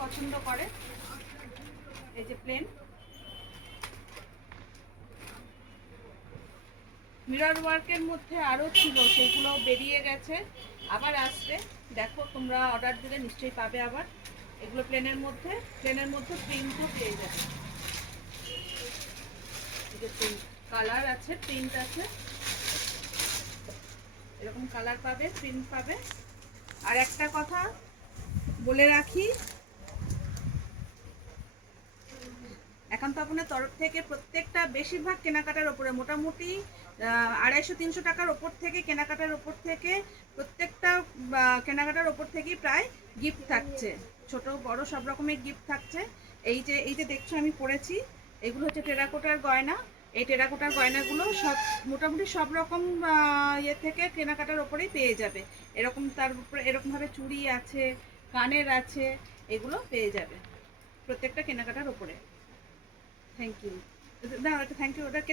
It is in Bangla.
পছন্দ করে। এই যে প্লেন মিরর ওয়ার্কের মধ্যে আরও ছিল, সেগুলো বেরিয়ে গেছে, আবার আসবে। দেখো তোমরা অর্ডার দিলে নিশ্চয়ই পাবে আবার। এগুলো প্লেনের মধ্যে প্রিন্টও পেয়ে যাবে। এই যে প্রিন্ট কালার আছে, প্রিন্ট আছে, এরকম কালার পাবে, প্রিন্ট পাবে। আর একটা কথা বলে রাখি, একান্ত আপনার তরফ থেকে প্রত্যেকটা বেশিরভাগ কেনাকাটার ওপরে মোটামুটি 250-300 টাকার ওপর থেকে কেনাকাটার ওপর থেকে প্রত্যেকটা কেনাকাটার ওপর থেকেই প্রায় গিফট থাকছে, ছোট বড় সব রকমের গিফট থাকছে। এই যে দেখছো আমি পরেছি, এগুলো হচ্ছে টেরাকোটার গয়না। এই টেরাকোটার গয়নাগুলো সব মোটামুটি সব রকম ইয়ে থেকে কেনাকাটার ওপরেই পেয়ে যাবে। এরকম তার উপরে এরকমভাবে চুড়ি আছে, কানের আছে, এগুলো পেয়ে যাবে প্রত্যেকটা কেনাকাটার ওপরে। Thank you. না, ওটা থ্যাংক ইউ, ওটা